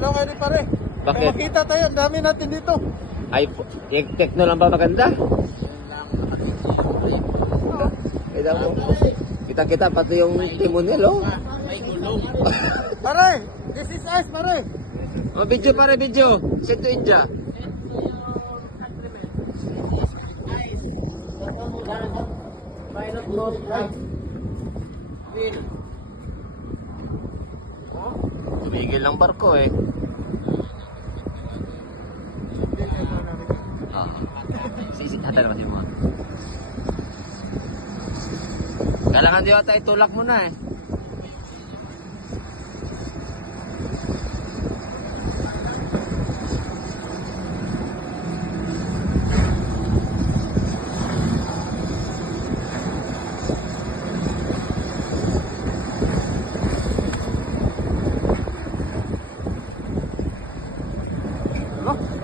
Dalawa kayo ni pare. Bakit? May makita tayo, ang dami natin dito. Ay, yung Tecno lang ba maganda? Kita mo. Kita-kita pati yung timonel, oh. Pare, this is ice, pare. Oh, video pare, video. Send to India. Tumigil ng barko eh. Ah. Handa naman yung mga. Kailangan di ata itulak mo na eh. Ano?